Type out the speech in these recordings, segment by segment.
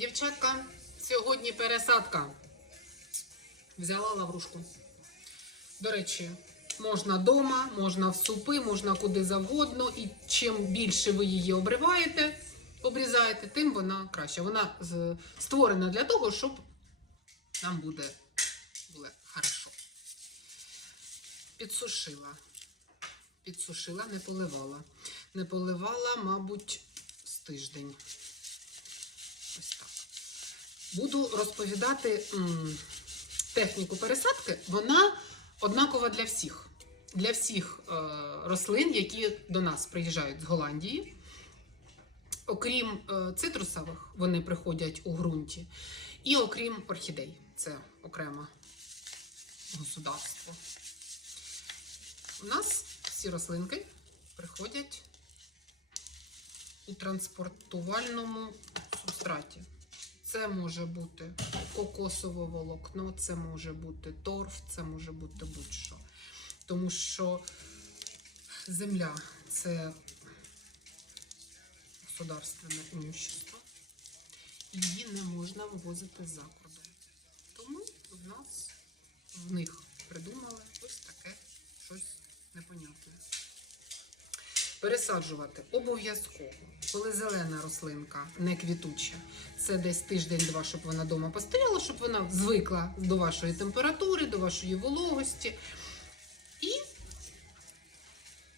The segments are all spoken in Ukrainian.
Дівчатка, сьогодні пересадка. Взяла лаврушку. До речі, можна вдома, можна в супи, можна куди завгодно. І чим більше ви її обриваєте, обрізаєте, тим вона краще. Вона створена для того, щоб нам буде, буде хорошо. Підсушила. Підсушила, не поливала. Не поливала, мабуть, з тиждень. Буду розповідати техніку пересадки. Вона однакова для всіх. Для всіх е, рослин, які до нас приїжджають з Голландії. Окрім е, цитрусових, вони приходять у ґрунті. І окрім орхідей, це окреме государство. У нас всі рослинки приходять у транспортувальному субстраті. Це може бути кокосове волокно, це може бути торф, це може бути будь-що. Тому що земля це государственне імущество, її не можна вивозити за кордон. Тому в нас в них придумали ось таке щось непонятне. Пересаджувати обов'язково, коли зелена рослинка не квітуча. Це десь тиждень-два, щоб вона вдома постояла, щоб вона звикла до вашої температури, до вашої вологості. І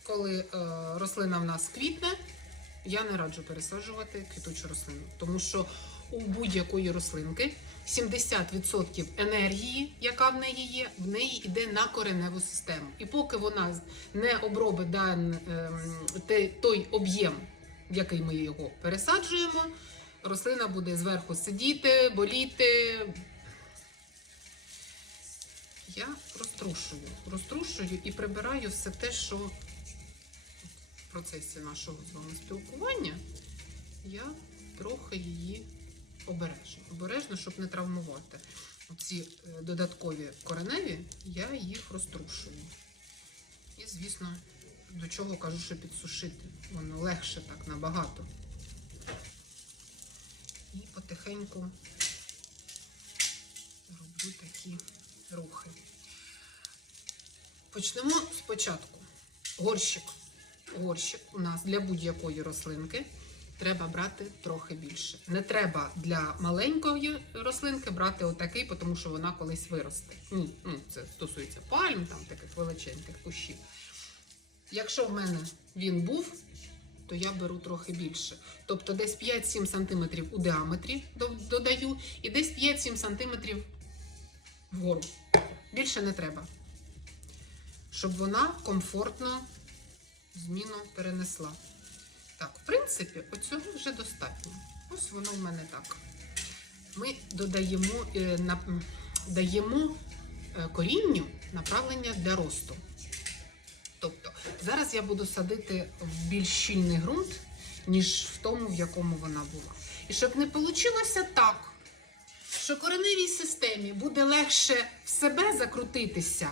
коли е, рослина в нас квітне, я не раджу пересаджувати квітучу рослину, тому що у будь-якої рослинки 70% енергії, яка в неї є, в неї йде на кореневу систему. І поки вона не обробить дан, ем, той об'єм, в який ми його пересаджуємо, рослина буде зверху сидіти, боліти. Я розтрушую, розтрушую і прибираю все те, що в процесі нашого з вами спілкування я трохи її обережно. Обережно, щоб не травмувати. Ці додаткові кореневі, я їх розтрушую. І, звісно, до чого кажу, що підсушити. Воно легше так набагато. І потихеньку роблю такі рухи. Почнемо спочатку. Горщик. Горщик у нас для будь-якої рослинки треба брати трохи більше. Не треба для маленької рослинки брати отакий, тому що вона колись виросте. Ні, ну, це стосується пальм, там таких величезних кущів. Якщо в мене він був, то я беру трохи більше. Тобто десь 5-7 см у діаметрі додаю і десь 5-7 см вгору. Більше не треба. Щоб вона комфортно зміну перенесла. Так, в принципі, оцього вже достатньо. Ось воно в мене так. Ми додаємо, е, даємо е, корінню направлення для росту. Тобто, зараз я буду садити в більш щільний ґрунт, ніж в тому, в якому вона була. І щоб не вийшло так, що кореневій системі буде легше в себе закрутитися,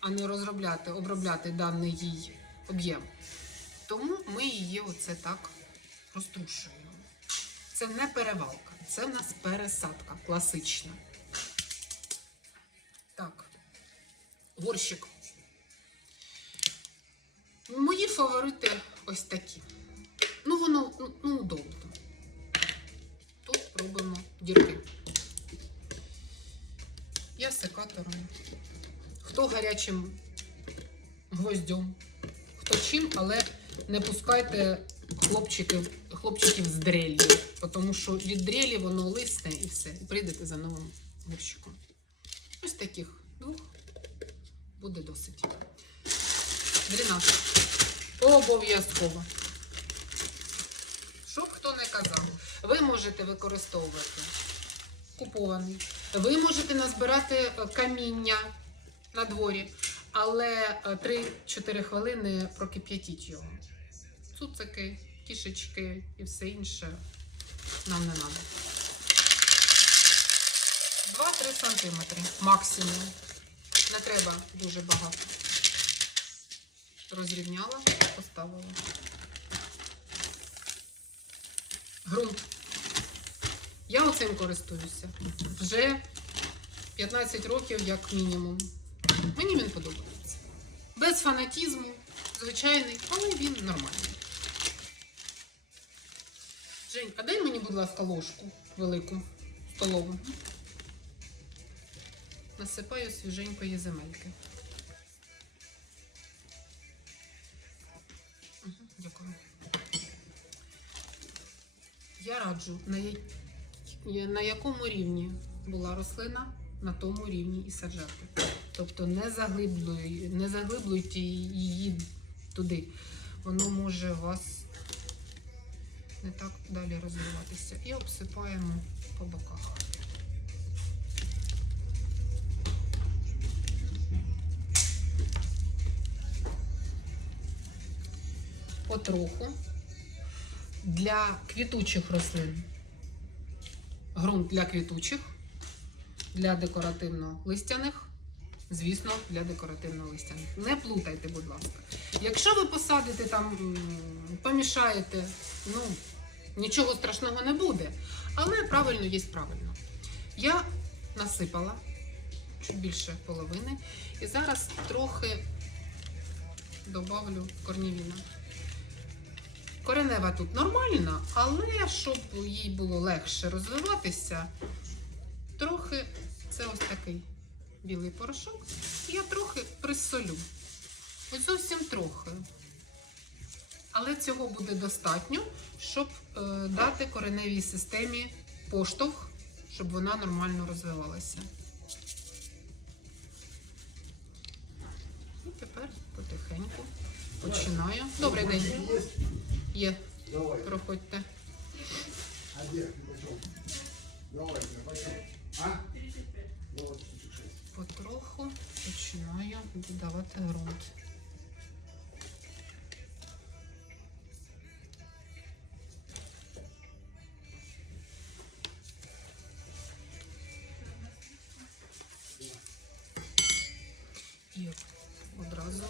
а не розробляти, обробляти даний їй об'єм. Тому ми її оце так розтрушуємо. Це не перевалка, це в нас пересадка класична. Так, горщик. Мої фаворити ось такі. Ну, воно ну, удобно. Тут робимо дірки. Я секатором. Хто гарячим гвоздем, хто чим, але не пускайте хлопчиків, хлопчиків з дреллю, тому що від дрелі воно лисне і все. Прийдете за новим горщиком. Ось таких буде досить. Дренаж. Обов'язково. Щоб хто не казав, ви можете використовувати купований. Ви можете назбирати е, каміння на дворі, але е, 3-4 хвилини прокип'ятіть його. Цуцики, кішечки і все інше нам не треба. 2-3 сантиметри максимум. Не треба дуже багато. Розрівняла, поставила. ґрунт. Я оцим користуюся вже 15 років, як мінімум. Мені він подобається. Без фанатізму, звичайний, але він нормальний. Жень, а дай мені, будь ласка, ложку велику, столову. Насипаю свіженької земельки. Дякую. Я раджу, на, я- на якому рівні була рослина, на тому рівні і саджати. Тобто не, заглиблюй, не заглиблюйте її туди. Воно може у вас не так далі розвиватися. І обсипаємо по боках. Потроху для квітучих рослин. Ґрунт для квітучих, для декоративно-листяних, звісно, для декоративно-листяних. Не плутайте, будь ласка. Якщо ви посадите там, помішаєте, ну, нічого страшного не буде. Але правильно є правильно. Я насипала чуть більше половини. І зараз трохи добавлю корнівіна. Коренева тут нормальна, але щоб їй було легше розвиватися, трохи це ось такий білий порошок. Я трохи присолю. Ось зовсім трохи. Але цього буде достатньо, щоб е, дати кореневій системі поштовх, щоб вона нормально розвивалася. І тепер потихеньку починаю. Добрий день. Є, Давай. проходьте. Потроху починаю додавати ґрунт. І одразу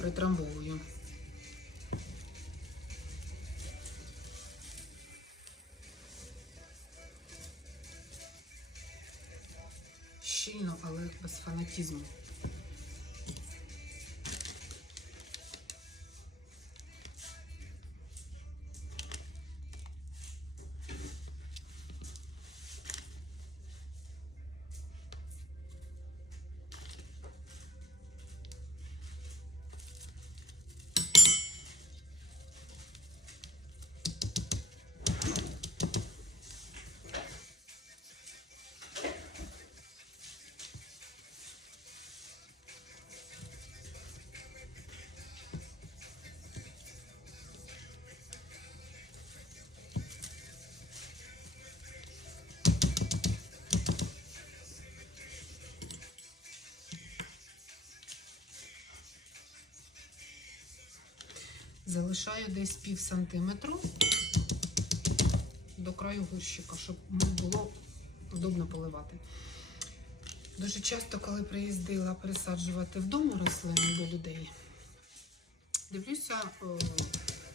притрамбовую. Але без фанатізму. Залишаю десь пів сантиметру до краю горщика, щоб було удобно поливати. Дуже часто, коли приїздила пересаджувати вдома рослини до людей, дивлюся,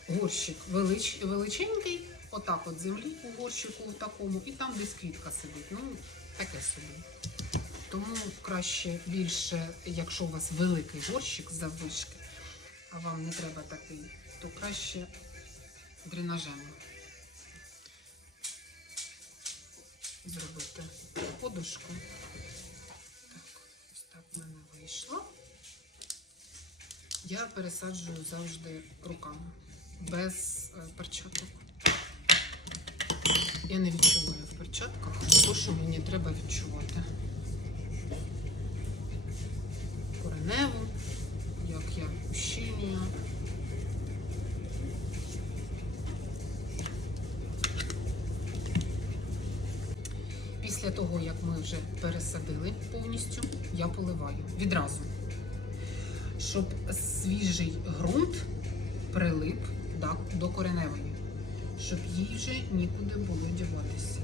горщик велич, величенький, отак от землі у горщику в такому, і там десь квітка сидить. Ну, таке собі. Тому краще більше, якщо у вас великий горщик заввишки, а вам не треба такий, то краще дренажем зробити подушку. Так, ось так в мене вийшло. Я пересаджую завжди руками, без е, перчаток. Я не відчуваю в перчатках, то, що мені треба відчувати. Кореневу, як я ущільнюю. Після того, як ми вже пересадили повністю, я поливаю відразу, щоб свіжий ґрунт прилип до кореневої, щоб їй вже нікуди було діватися.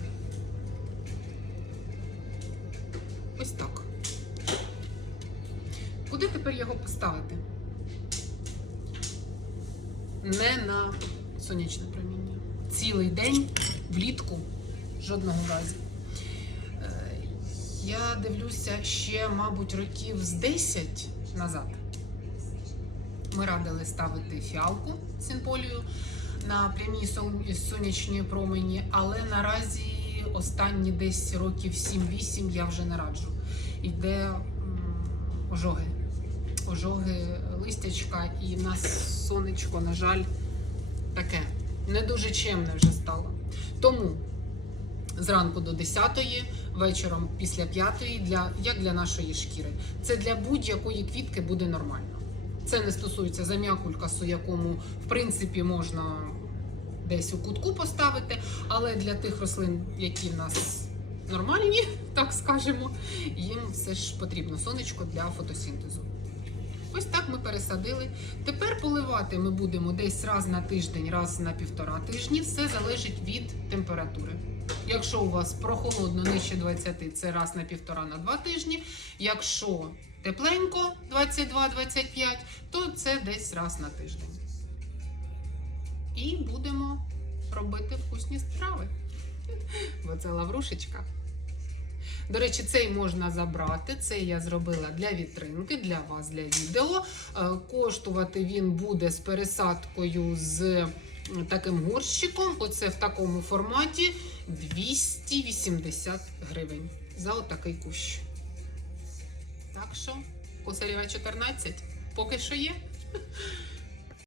Ось так. Куди тепер його поставити? Не на сонячне проміння. цілий день влітку жодного разу. Я дивлюся ще, мабуть, років з 10 назад. Ми радили ставити фіалку синполію на прямій сон- сонячні промені, але наразі останні десь років 7-8 я вже не раджу. Йде ожоги. Ожоги листячка, і в нас сонечко, на жаль, таке не дуже чемне вже стало. Тому зранку до 10-ї, вечором після 5-ї, для, як для нашої шкіри. Це для будь-якої квітки буде нормально. Це не стосується зам'якулькасу, якому в принципі можна десь у кутку поставити, але для тих рослин, які в нас нормальні, так скажемо, їм все ж потрібно сонечко для фотосінтезу. Ось так ми пересадили. Тепер поливати ми будемо десь раз на тиждень, раз на півтора тижні. Все залежить від температури. Якщо у вас прохолодно нижче 20, це раз на півтора на два тижні. Якщо тепленько 22-25, то це десь раз на тиждень. І будемо робити вкусні страви. Бо це лаврушечка. До речі, цей можна забрати. Це я зробила для вітринки, для вас, для відео. Е, Коштувати він буде з пересадкою з таким горщиком. Оце в такому форматі 280 гривень за отакий кущ. Так що, Косарєва 14, поки що є.